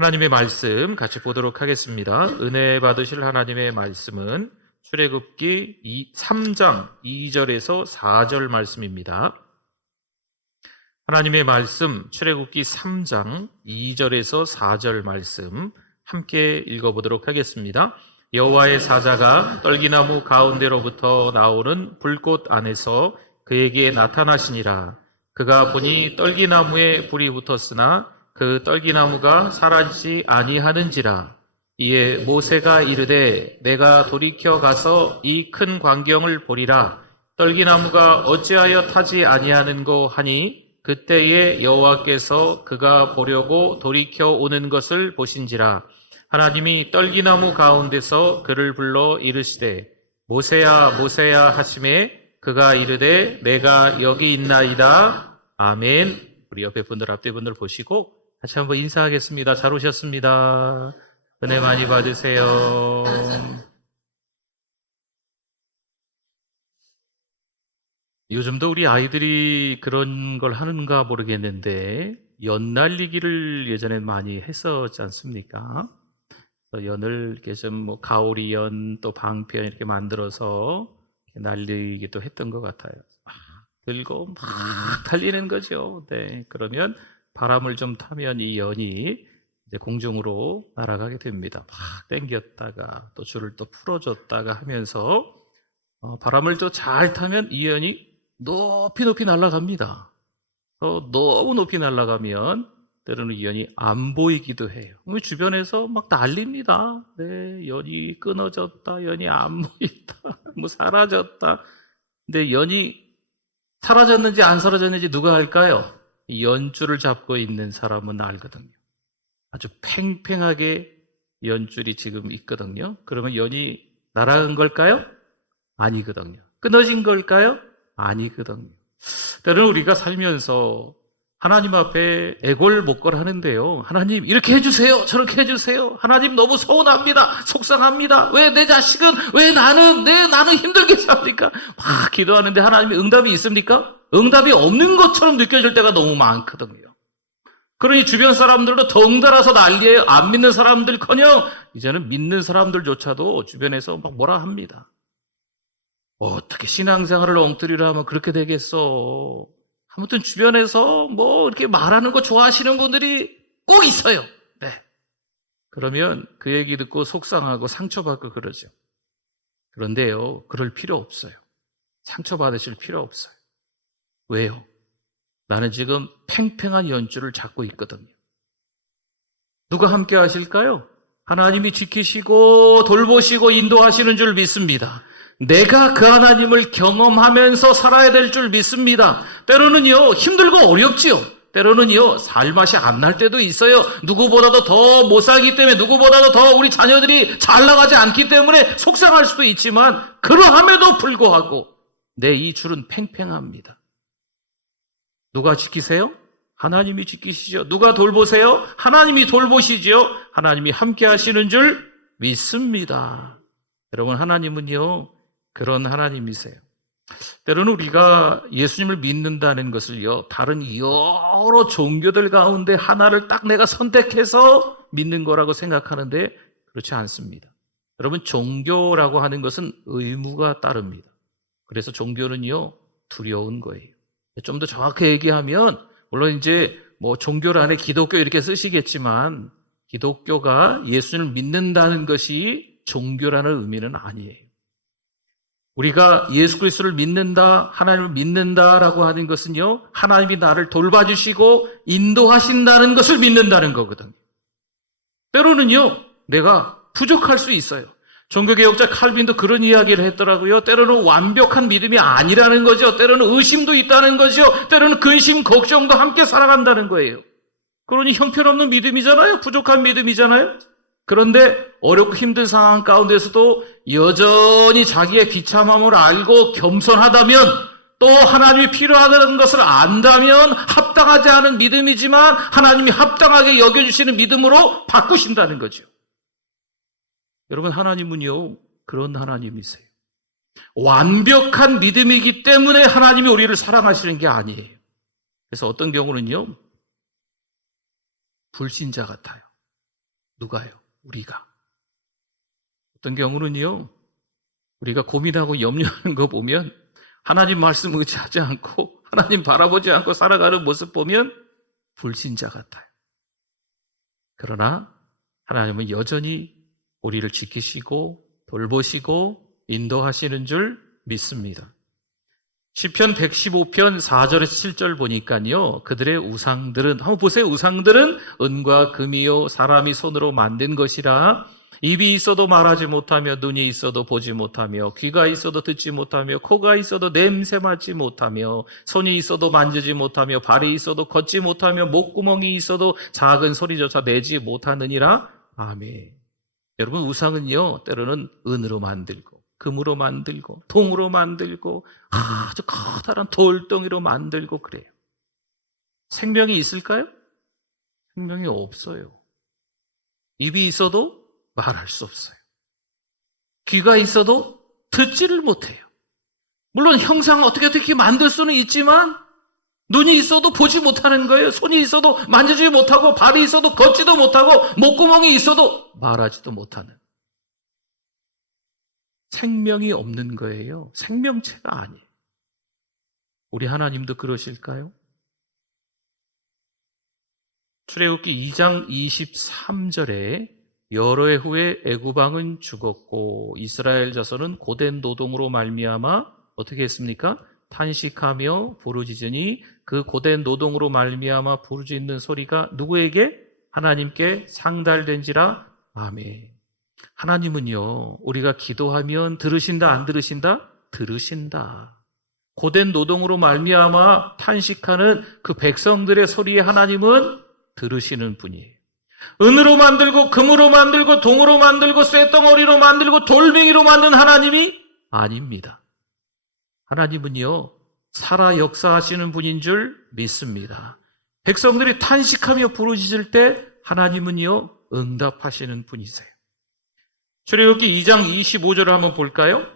하나님의 말씀 같이 보도록 하겠습니다. 은혜 받으실 하나님의 말씀은 출애굽기 3장 2절에서 4절 말씀입니다. 하나님의 말씀 출애굽기 3장 2절에서 4절 말씀 함께 읽어보도록 하겠습니다. 여호와의 사자가 떨기나무 가운데로부터 나오는 불꽃 안에서 그에게 나타나시니라. 그가 보니 떨기나무에 불이 붙었으나 그 떨기나무가 사라지지 아니하는지라. 이에 모세가 이르되 내가 돌이켜 가서 이 큰 광경을 보리라. 떨기나무가 어찌하여 타지 아니하는고 하니 그때에 여호와께서 그가 보려고 돌이켜 오는 것을 보신지라. 하나님이 떨기나무 가운데서 그를 불러 이르시되 모세야 모세야 하시매 그가 이르되 내가 여기 있나이다. 아멘. 우리 옆에 분들 앞에 분들 보시고 같이 한번 인사하겠습니다. 잘 오셨습니다. 은혜 많이 받으세요. 요즘도 우리 아이들이 그런 걸 하는가 모르겠는데 연 날리기를 예전에 많이 했었지 않습니까? 연을 이렇게 좀 가오리 연 또 방패연 이렇게 만들어서 이렇게 날리기도 했던 것 같아요. 들고 막 달리는 거죠. 네, 그러면 바람을 좀 타면 이 연이 이제 공중으로 날아가게 됩니다. 막 당겼다가 또 줄을 또 풀어줬다가 하면서 바람을 또 잘 타면 이 연이 높이 높이 날아갑니다. 너무 높이 날아가면 때로는 이 연이 안 보이기도 해요. 주변에서 막 난립니다. 네, 연이 끊어졌다, 연이 안 보인다, 뭐 사라졌다. 근데 연이 사라졌는지 안 사라졌는지 누가 알까요? 연줄을 잡고 있는 사람은 알거든요. 아주 팽팽하게 연줄이 지금 있거든요. 그러면 연이 날아간 걸까요? 아니거든요. 끊어진 걸까요? 아니거든요. 때로는 우리가 살면서 하나님 앞에 애걸복걸 하는데요. 하나님 이렇게 해주세요. 저렇게 해주세요. 하나님 너무 서운합니다. 속상합니다. 왜 내 자식은, 왜 나는 힘들게 삽니까? 막 기도하는데 하나님이 응답이 있습니까? 응답이 없는 것처럼 느껴질 때가 너무 많거든요. 그러니 주변 사람들도 덩달아서 난리예요. 안 믿는 사람들커녕 이제는 믿는 사람들조차도 주변에서 막 뭐라 합니다. 어떻게 신앙생활을 엉터리로 하면 그렇게 되겠어. 아무튼 주변에서 뭐 이렇게 말하는 거 좋아하시는 분들이 꼭 있어요. 네. 그러면 그 얘기 듣고 속상하고 상처받고 그러죠. 그런데요, 그럴 필요 없어요. 상처받으실 필요 없어요. 왜요? 나는 지금 팽팽한 연줄을 잡고 있거든요. 누가 함께 하실까요? 하나님이 지키시고 돌보시고 인도하시는 줄 믿습니다. 내가 그 하나님을 경험하면서 살아야 될 줄 믿습니다. 때로는요, 힘들고 어렵지요. 때로는요, 살맛이 안 날 때도 있어요. 누구보다도 더 못 살기 때문에, 누구보다도 더 우리 자녀들이 잘 나가지 않기 때문에 속상할 수도 있지만, 그러함에도 불구하고 내 이 줄은 팽팽합니다. 누가 지키세요? 하나님이 지키시죠. 누가 돌보세요? 하나님이 돌보시죠. 하나님이 함께 하시는 줄 믿습니다. 여러분, 하나님은요, 그런 하나님이세요. 때로는 우리가 예수님을 믿는다는 것을요, 다른 여러 종교들 가운데 하나를 딱 내가 선택해서 믿는 거라고 생각하는데 그렇지 않습니다. 여러분, 종교라고 하는 것은 의무가 따릅니다. 그래서 종교는요, 두려운 거예요. 좀 더 정확히 얘기하면, 물론 이제 뭐 종교를 안에 기독교 이렇게 쓰시겠지만, 기독교가 예수님을 믿는다는 것이 종교라는 의미는 아니에요. 우리가 예수 그리스도를 믿는다, 하나님을 믿는다라고 하는 것은요, 하나님이 나를 돌봐주시고 인도하신다는 것을 믿는다는 거거든요. 때로는요, 내가 부족할 수 있어요. 종교개혁자 칼빈도 그런 이야기를 했더라고요. 때로는 완벽한 믿음이 아니라는 거죠. 때로는 의심도 있다는 거죠. 때로는 근심, 걱정도 함께 살아간다는 거예요. 그러니 형편없는 믿음이잖아요. 부족한 믿음이잖아요. 그런데 어렵고 힘든 상황 가운데서도 여전히 자기의 비참함을 알고 겸손하다면, 또 하나님이 필요하다는 것을 안다면 합당하지 않은 믿음이지만 하나님이 합당하게 여겨주시는 믿음으로 바꾸신다는 거죠. 여러분, 하나님은요, 그런 하나님이세요. 완벽한 믿음이기 때문에 하나님이 우리를 사랑하시는 게 아니에요. 그래서 어떤 경우는요, 불신자 같아요. 누가요? 우리가. 어떤 경우는요, 우리가 고민하고 염려하는 거 보면 하나님 말씀 의지하지 않고 하나님 바라보지 않고 살아가는 모습 보면 불신자 같아요. 그러나 하나님은 여전히 우리를 지키시고 돌보시고 인도하시는 줄 믿습니다. 시편 115편 4절에서 7절 보니까요, 그들의 우상들은, 한번 보세요. 우상들은 은과 금이요 사람이 손으로 만든 것이라 입이 있어도 말하지 못하며 눈이 있어도 보지 못하며 귀가 있어도 듣지 못하며 코가 있어도 냄새 맡지 못하며 손이 있어도 만지지 못하며 발이 있어도 걷지 못하며 목구멍이 있어도 작은 소리조차 내지 못하느니라. 아멘. 여러분, 우상은요 때로는 은으로 만들고 금으로 만들고 동으로 만들고 아주 커다란 돌덩이로 만들고 그래요. 생명이 있을까요? 생명이 없어요. 입이 있어도 말할 수 없어요. 귀가 있어도 듣지를 못해요. 물론 형상 어떻게 만들 수는 있지만 눈이 있어도 보지 못하는 거예요. 손이 있어도 만지지 못하고 발이 있어도 걷지도 못하고 목구멍이 있어도 말하지도 못하는, 생명이 없는 거예요. 생명체가 아니에요. 우리 하나님도 그러실까요? 출애굽기 2장 23절에 여러 해 후에 애굽 왕은 죽었고 이스라엘 자손은 고된 노동으로 말미암아 어떻게 했습니까? 탄식하며 부르짖으니 그 고된 노동으로 말미암아 부르짖는 소리가 누구에게? 하나님께 상달된지라. 아멘. 하나님은요, 우리가 기도하면 들으신다 안 들으신다? 들으신다. 고된 노동으로 말미암아 탄식하는 그 백성들의 소리에 하나님은 들으시는 분이에요. 은으로 만들고 금으로 만들고 동으로 만들고 쇳덩어리로 만들고 돌멩이로 만든 하나님이 아닙니다. 하나님은요, 살아 역사하시는 분인 줄 믿습니다. 백성들이 탄식하며 부르짖을 때 하나님은요, 응답하시는 분이세요. 출애굽기 2장 25절을 한번 볼까요?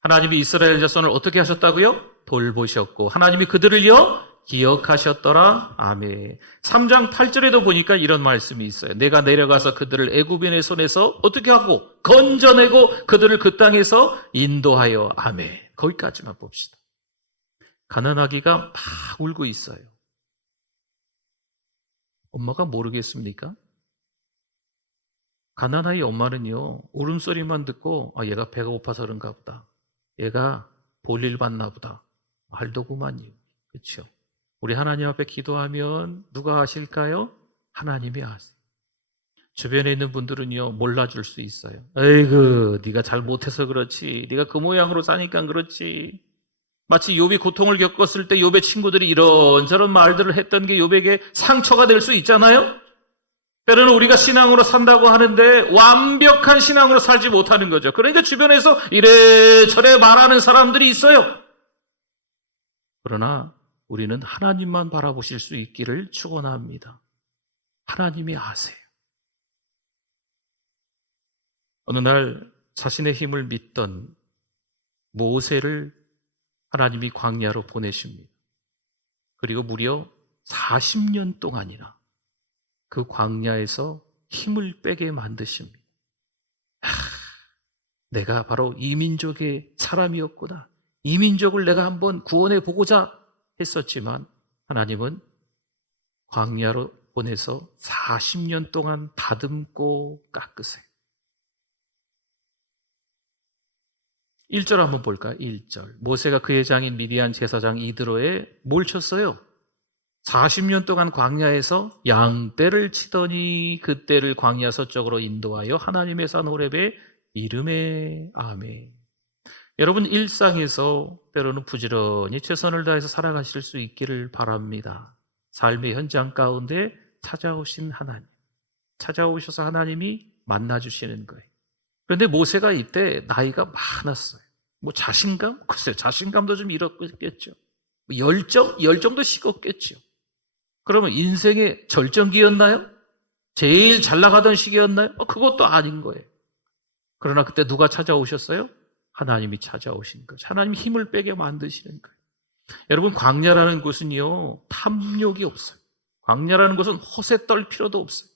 하나님이 이스라엘 자손을 어떻게 하셨다고요? 돌보셨고 하나님이 그들을요 기억하셨더라. 아멘. 3장 8절에도 보니까 이런 말씀이 있어요. 내가 내려가서 그들을 애굽인의 손에서 어떻게 하고 건져내고 그들을 그 땅에서 인도하여. 아멘. 거기까지만 봅시다. 가난아기가 막 울고 있어요. 엄마가 모르겠습니까? 가난아이 엄마는요, 울음소리만 듣고 얘가 배가 고파서 그런가 보다. 얘가 볼일 봤나 보다. 알더구만요. 그렇죠? 우리 하나님 앞에 기도하면 누가 아실까요? 하나님이 아세요. 주변에 있는 분들은요, 몰라줄 수 있어요. 에이그, 네가 잘 못해서 그렇지. 네가 그 모양으로 사니까 그렇지. 마치 욥이 고통을 겪었을 때 욥의 친구들이 이런저런 말들을 했던 게 욥에게 상처가 될 수 있잖아요. 때로는 우리가 신앙으로 산다고 하는데 완벽한 신앙으로 살지 못하는 거죠. 그러니까 주변에서 이래저래 말하는 사람들이 있어요. 그러나 우리는 하나님만 바라보실 수 있기를 축원합니다. 하나님이 아세요. 어느 날 자신의 힘을 믿던 모세를 하나님이 광야로 보내십니다. 그리고 무려 40년 동안이나 그 광야에서 힘을 빼게 만드십니다. 내가 바로 이 민족의 사람이었구나. 이 민족을 내가 한번 구원해 보고자 했었지만 하나님은 광야로 보내서 40년 동안 다듬고 깎으세요. 1절 한번 볼까요? 1절. 모세가 그의 장인 미디안 제사장 이드로에 뭘 쳤어요? 40년 동안 광야에서 양떼를 치더니 그 떼를 광야 서쪽으로 인도하여 하나님의 산 호렙에 이름에. 아멘. 여러분, 일상에서 때로는 부지런히 최선을 다해서 살아가실 수 있기를 바랍니다. 삶의 현장 가운데 찾아오신 하나님, 찾아오셔서 하나님이 만나주시는 거예요. 그런데 모세가 이때 나이가 많았어요. 자신감? 글쎄요, 자신감도 좀 잃었겠죠. 열정도 식었겠죠. 그러면 인생의 절정기였나요? 제일 잘 나가던 시기였나요? 그것도 아닌 거예요. 그러나 그때 누가 찾아오셨어요? 하나님이 찾아오신 거죠. 하나님이 힘을 빼게 만드시는 거예요. 여러분, 광야라는 곳은요, 탐욕이 없어요. 광야라는 곳은 허세 떨 필요도 없어요.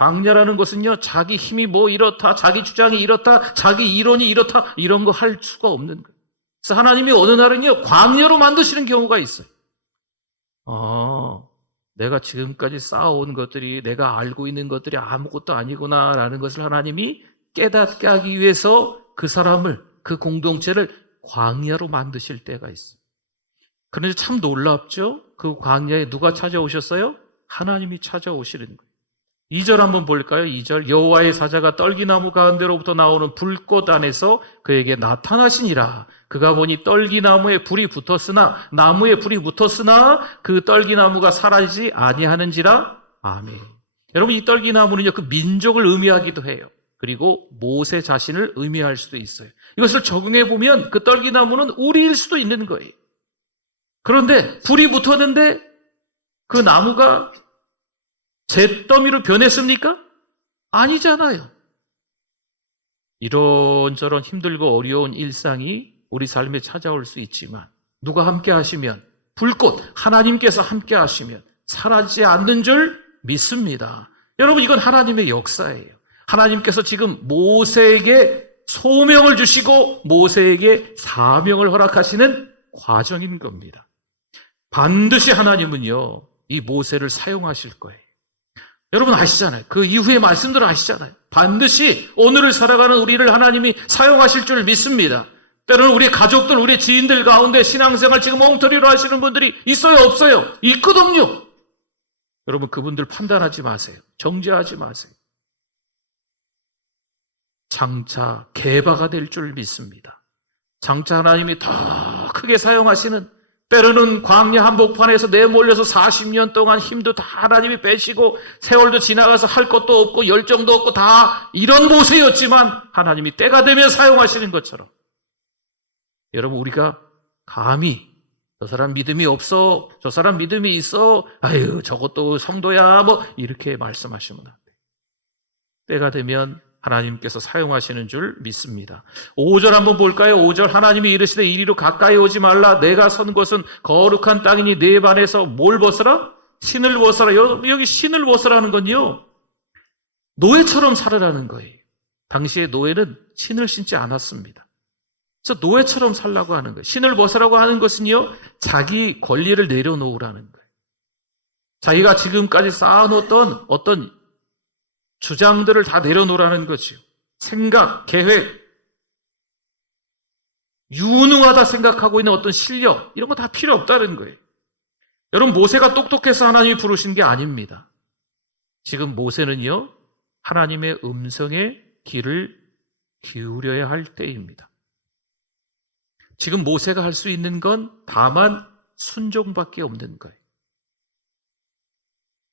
광야라는 것은요, 자기 힘이 뭐 이렇다, 자기 주장이 이렇다, 자기 이론이 이렇다, 이런 거 할 수가 없는 거예요. 그래서 하나님이 어느 날은요, 광야로 만드시는 경우가 있어요. 내가 지금까지 쌓아온 것들이, 내가 알고 있는 것들이 아무것도 아니구나라는 것을 하나님이 깨닫게 하기 위해서 그 사람을, 그 공동체를 광야로 만드실 때가 있어요. 그런데 참 놀랍죠? 그 광야에 누가 찾아오셨어요? 하나님이 찾아오시는 거예요. 2절 한번 볼까요? 2절. 여호와의 사자가 떨기나무 가운데로부터 나오는 불꽃 안에서 그에게 나타나시니라. 그가 보니 떨기나무에 불이 붙었으나, 나무에 불이 붙었으나 그 떨기나무가 사라지지 아니하는지라. 아멘. 여러분, 이 떨기나무는요, 그 민족을 의미하기도 해요. 그리고 모세 자신을 의미할 수도 있어요. 이것을 적용해 보면 그 떨기나무는 우리일 수도 있는 거예요. 그런데 불이 붙었는데 그 나무가 잿더미로 변했습니까? 아니잖아요. 이런저런 힘들고 어려운 일상이 우리 삶에 찾아올 수 있지만 누가 함께 하시면, 불꽃, 하나님께서 함께 하시면 사라지지 않는 줄 믿습니다. 여러분, 이건 하나님의 역사예요. 하나님께서 지금 모세에게 소명을 주시고 모세에게 사명을 허락하시는 과정인 겁니다. 반드시 하나님은요, 이 모세를 사용하실 거예요. 여러분 아시잖아요. 그 이후의 말씀들을 아시잖아요. 반드시 오늘을 살아가는 우리를 하나님이 사용하실 줄 믿습니다. 때로는 우리 가족들, 우리 지인들 가운데 신앙생활 지금 엉터리로 하시는 분들이 있어요, 없어요? 있거든요. 여러분, 그분들 판단하지 마세요. 정죄하지 마세요. 장차 개바가 될 줄 믿습니다. 장차 하나님이 더 크게 사용하시는, 때로는 광야 한복판에서 내몰려서 40년 동안 힘도 다 하나님이 빼시고 세월도 지나가서 할 것도 없고 열정도 없고 다 이런 모세였지만 하나님이 때가 되면 사용하시는 것처럼, 여러분, 우리가 감히 저 사람 믿음이 없어, 저 사람 믿음이 있어, 아유 저것도 성도야, 뭐 이렇게 말씀하시면 안 돼요. 때가 되면 하나님께서 사용하시는 줄 믿습니다. 5절 한번 볼까요? 5절. 하나님이 이르시되 이리로 가까이 오지 말라. 내가 선 곳은 거룩한 땅이니 네 반에서 뭘 벗어라? 신을 벗어라. 여기 신을 벗어라는 건요, 노예처럼 살으라는 거예요. 당시에 노예는 신을 신지 않았습니다. 그래서 노예처럼 살라고 하는 거예요. 신을 벗으라고 하는 것은요, 자기 권리를 내려놓으라는 거예요. 자기가 지금까지 쌓아놓던 어떤 주장들을 다 내려놓으라는 거죠. 생각, 계획, 유능하다 생각하고 있는 어떤 실력, 이런 거 다 필요 없다는 거예요. 여러분, 모세가 똑똑해서 하나님이 부르신 게 아닙니다. 지금 모세는요, 하나님의 음성에 귀를 기울여야 할 때입니다. 지금 모세가 할 수 있는 건 다만 순종밖에 없는 거예요.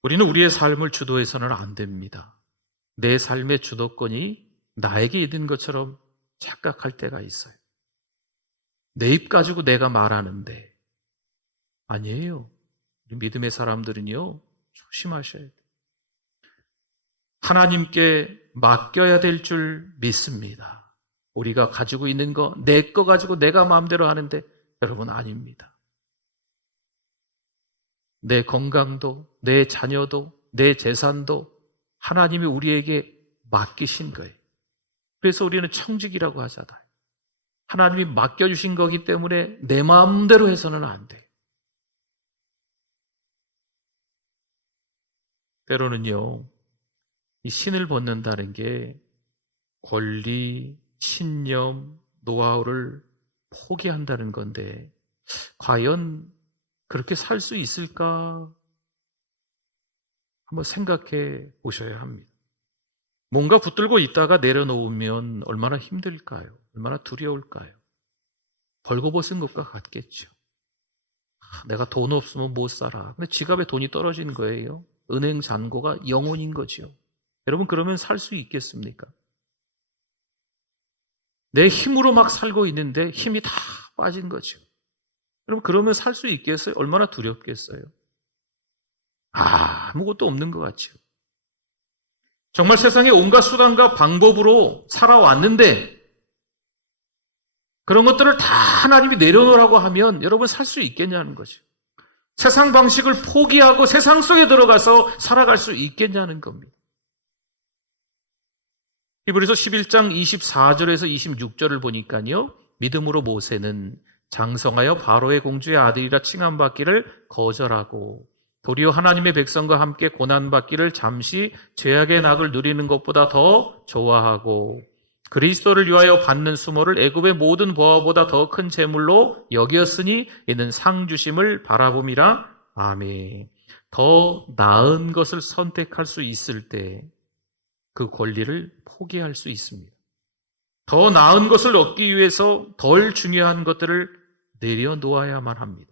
우리는 우리의 삶을 주도해서는 안 됩니다. 내 삶의 주도권이 나에게 있는 것처럼 착각할 때가 있어요. 내 입 가지고 내가 말하는데, 아니에요. 우리 믿음의 사람들은요, 조심하셔야 돼요. 하나님께 맡겨야 될 줄 믿습니다. 우리가 가지고 있는 거, 내 거 가지고 내가 마음대로 하는데, 여러분 아닙니다. 내 건강도, 내 자녀도, 내 재산도 하나님이 우리에게 맡기신 거예요. 그래서 우리는 청직이라고 하잖아요. 하나님이 맡겨주신 거기 때문에 내 마음대로 해서는 안 돼요. 때로는요, 이 신을 벗는다는 게 권리, 신념, 노하우를 포기한다는 건데, 과연 그렇게 살 수 있을까? 한번 생각해 보셔야 합니다. 뭔가 붙들고 있다가 내려놓으면 얼마나 힘들까요? 얼마나 두려울까요? 벌거벗은 것과 같겠죠. 내가 돈 없으면 못 살아. 근데 지갑에 돈이 떨어진 거예요. 은행 잔고가 영원인 거죠. 여러분, 그러면 살 수 있겠습니까? 내 힘으로 막 살고 있는데 힘이 다 빠진 거죠. 여러분, 그러면 살 수 있겠어요? 얼마나 두렵겠어요? 아무것도 없는 것 같죠. 정말 세상에 온갖 수단과 방법으로 살아왔는데 그런 것들을 다 하나님이 내려놓으라고 하면 여러분 살 수 있겠냐는 거죠. 세상 방식을 포기하고 세상 속에 들어가서 살아갈 수 있겠냐는 겁니다. 히브리서 11장 24절에서 26절을 보니까요, 믿음으로 모세는 장성하여 바로의 공주의 아들이라 칭함받기를 거절하고 도리어 하나님의 백성과 함께 고난받기를 잠시 죄악의 낙을 누리는 것보다 더 좋아하고 그리스도를 위하여 받는 수모를 애굽의 모든 보화보다 더 큰 재물로 여겼으니 이는 상 주심을 바라봄이라. 아멘. 더 나은 것을 선택할 수 있을 때 그 권리를 포기할 수 있습니다. 더 나은 것을 얻기 위해서 덜 중요한 것들을 내려놓아야만 합니다.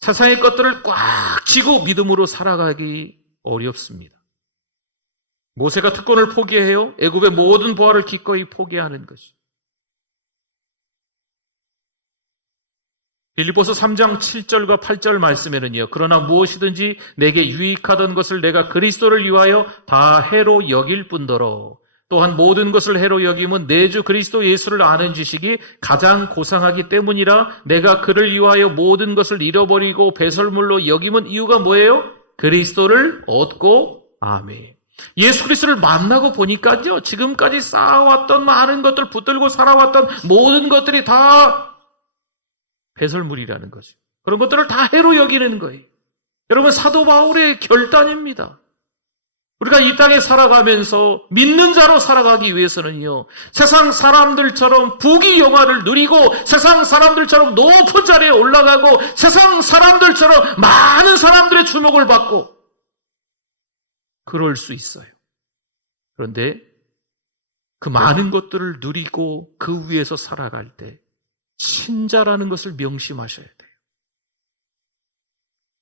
세상의 것들을 꽉 쥐고 믿음으로 살아가기 어렵습니다. 모세가 특권을 포기해요. 애굽의 모든 보화를 기꺼이 포기하는 것이. 빌립보서 3장 7절과 8절 말씀에는요, 그러나 무엇이든지 내게 유익하던 것을 내가 그리스도를 위하여 다 해로 여길 뿐더러 또한 모든 것을 해로 여김은 내 주 그리스도 예수를 아는 지식이 가장 고상하기 때문이라. 내가 그를 위하여 모든 것을 잃어버리고 배설물로 여김은 이유가 뭐예요? 그리스도를 얻고. 아멘. 예수 그리스도를 만나고 보니까요, 지금까지 쌓아왔던 많은 것들, 붙들고 살아왔던 모든 것들이 다 배설물이라는 거죠. 그런 것들을 다 해로 여기는 거예요. 여러분, 사도 바울의 결단입니다. 우리가 이 땅에 살아가면서 믿는 자로 살아가기 위해서는요, 세상 사람들처럼 부귀 영화를 누리고 세상 사람들처럼 높은 자리에 올라가고 세상 사람들처럼 많은 사람들의 주목을 받고 그럴 수 있어요. 그런데 그 많은 것들을 누리고 그 위에서 살아갈 때 신자라는 것을 명심하셔야 돼요.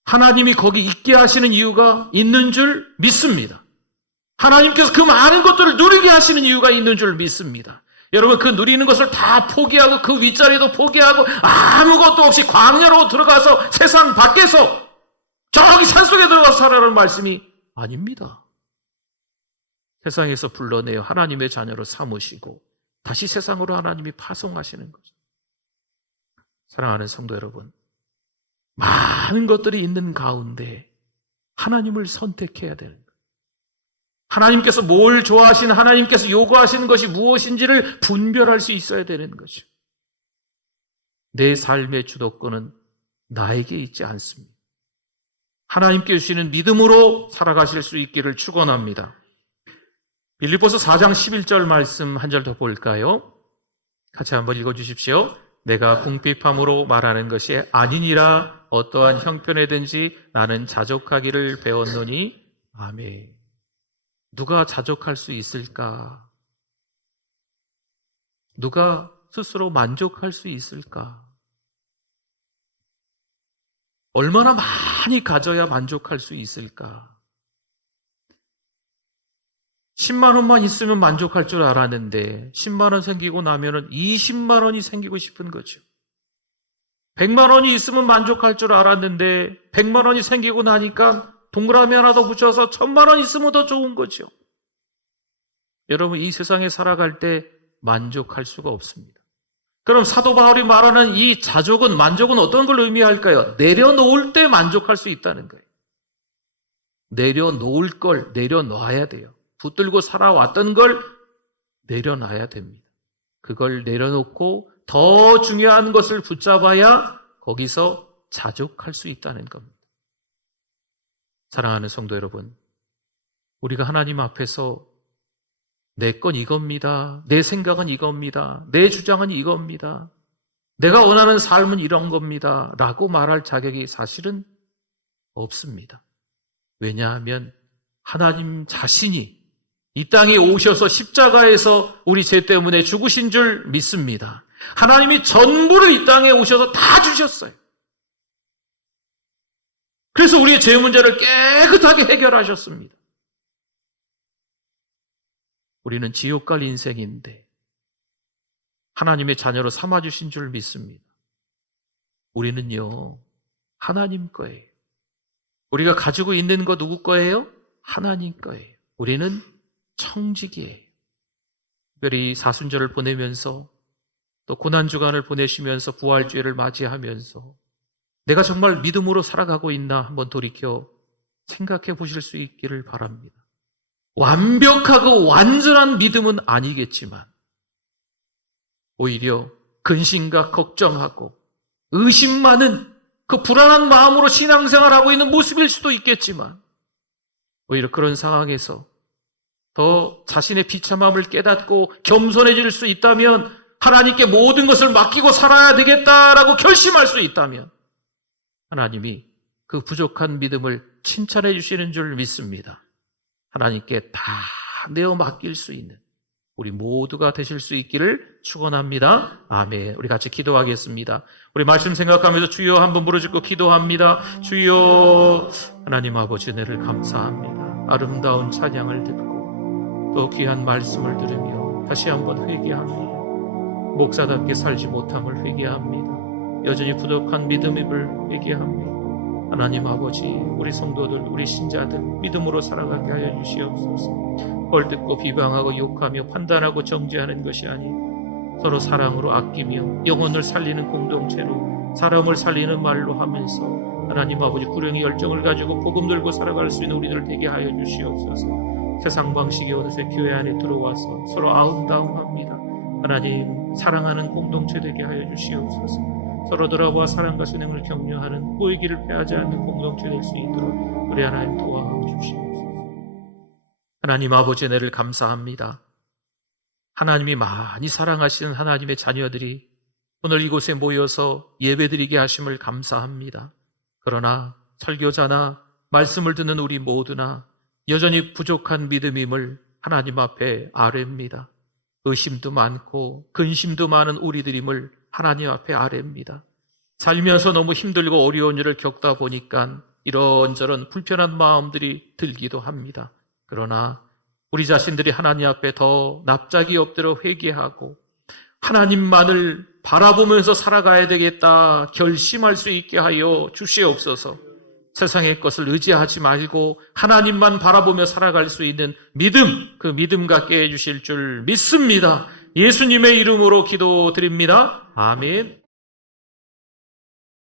하나님이 거기 있게 하시는 이유가 있는 줄 믿습니다. 하나님께서 그 많은 것들을 누리게 하시는 이유가 있는 줄 믿습니다. 여러분, 그 누리는 것을 다 포기하고 그 윗자리도 포기하고 아무것도 없이 광야로 들어가서 세상 밖에서 저기 산속에 들어가서 살아라는 말씀이 아닙니다. 세상에서 불러내어 하나님의 자녀로 삼으시고 다시 세상으로 하나님이 파송하시는 거죠. 사랑하는 성도 여러분, 많은 것들이 있는 가운데 하나님을 선택해야 되는 거예요. 하나님께서 뭘 좋아하시는, 하나님께서 요구하시는 것이 무엇인지를 분별할 수 있어야 되는 거죠. 내 삶의 주도권은 나에게 있지 않습니다. 하나님께 주시는 믿음으로 살아가실 수 있기를 축원합니다. 빌립보서 4장 11절 말씀 한 절 더 볼까요? 같이 한번 읽어주십시오. 내가 궁핍함으로 말하는 것이 아니니라. 어떠한 형편에든지 나는 자족하기를 배웠노니. 아멘. 누가 자족할 수 있을까? 누가 스스로 만족할 수 있을까? 얼마나 많이 가져야 만족할 수 있을까? 10만 원만 있으면 만족할 줄 알았는데 10만 원 생기고 나면은 20만 원이 생기고 싶은 거죠. 100만 원이 있으면 만족할 줄 알았는데 100만 원이 생기고 나니까 동그라미 하나 더 붙여서 1000만 원 있으면 더 좋은 거죠. 여러분, 이 세상에 살아갈 때 만족할 수가 없습니다. 그럼 사도 바울이 말하는 이 자족은, 만족은 어떤 걸 의미할까요? 내려놓을 때 만족할 수 있다는 거예요. 내려놓을 걸 내려놔야 돼요. 붙들고 살아왔던 걸 내려놔야 됩니다. 그걸 내려놓고 더 중요한 것을 붙잡아야 거기서 자족할 수 있다는 겁니다. 사랑하는 성도 여러분, 우리가 하나님 앞에서 내 건 이겁니다. 내 생각은 이겁니다. 내 주장은 이겁니다. 내가 원하는 삶은 이런 겁니다. 라고 말할 자격이 사실은 없습니다. 왜냐하면 하나님 자신이 이 땅에 오셔서 십자가에서 우리 죄 때문에 죽으신 줄 믿습니다. 하나님이 전부를 이 땅에 오셔서 다 주셨어요. 그래서 우리의 죄 문제를 깨끗하게 해결하셨습니다. 우리는 지옥 갈 인생인데 하나님의 자녀로 삼아주신 줄 믿습니다. 우리는요, 하나님 거예요. 우리가 가지고 있는 거 누구 거예요? 하나님 거예요. 우리는 청직이에요. 특별히 사순절을 보내면서 또 고난주간을 보내시면서 부활주일을 맞이하면서 내가 정말 믿음으로 살아가고 있나 한번 돌이켜 생각해 보실 수 있기를 바랍니다. 완벽하고 완전한 믿음은 아니겠지만 오히려 근심과 걱정하고 의심 많은 그 불안한 마음으로 신앙생활하고 있는 모습일 수도 있겠지만 오히려 그런 상황에서 더 자신의 비참함을 깨닫고 겸손해질 수 있다면, 하나님께 모든 것을 맡기고 살아야 되겠다라고 결심할 수 있다면 하나님이 그 부족한 믿음을 칭찬해 주시는 줄 믿습니다. 하나님께 다 내어 맡길 수 있는 우리 모두가 되실 수 있기를 축원합니다. 아멘. 우리 같이 기도하겠습니다. 우리 말씀 생각하면서 주여 한번 부르짖고 기도합니다. 주여. 하나님 아버지, 은혜를 감사합니다. 아름다운 찬양을 듣고 또 귀한 말씀을 들으며 다시 한번 회개합니다. 목사답게 살지 못함을 회개합니다. 여전히 부족한 믿음임을 회개합니다. 하나님 아버지, 우리 성도들, 우리 신자들 믿음으로 살아가게 하여 주시옵소서. 헐뜯고 비방하고 욕하며 판단하고 정죄하는 것이 아니고 서로 사랑으로 아끼며 영혼을 살리는 공동체로 사람을 살리는 말로 하면서 하나님 아버지, 구령의 열정을 가지고 복음 들고 살아갈 수 있는 우리들 되게 하여 주시옵소서. 세상 방식이 어느새 교회 안에 들어와서 서로 아웅다웅합니다. 하나님, 사랑하는 공동체 되게 하여 주시옵소서. 서로 돌아와 사랑과 순행을 격려하는 꼬이기를 패하지 않는 공동체 될 수 있도록 우리 하나님 도와주시옵소서. 하나님 아버지, 은혜를 감사합니다. 하나님이 많이 사랑하시는 하나님의 자녀들이 오늘 이곳에 모여서 예배드리게 하심을 감사합니다. 그러나 설교자나 말씀을 듣는 우리 모두나 여전히 부족한 믿음임을 하나님 앞에 아뢰입니다. 의심도 많고 근심도 많은 우리들임을 하나님 앞에 아뢰입니다. 살면서 너무 힘들고 어려운 일을 겪다 보니까 이런저런 불편한 마음들이 들기도 합니다. 그러나 우리 자신들이 하나님 앞에 더 납작이 엎드려 회개하고 하나님만을 바라보면서 살아가야 되겠다 결심할 수 있게 하여 주시옵소서. 세상의 것을 의지하지 말고 하나님만 바라보며 살아갈 수 있는 믿음, 그 믿음 갖게 해주실 줄 믿습니다. 예수님의 이름으로 기도드립니다. 아멘.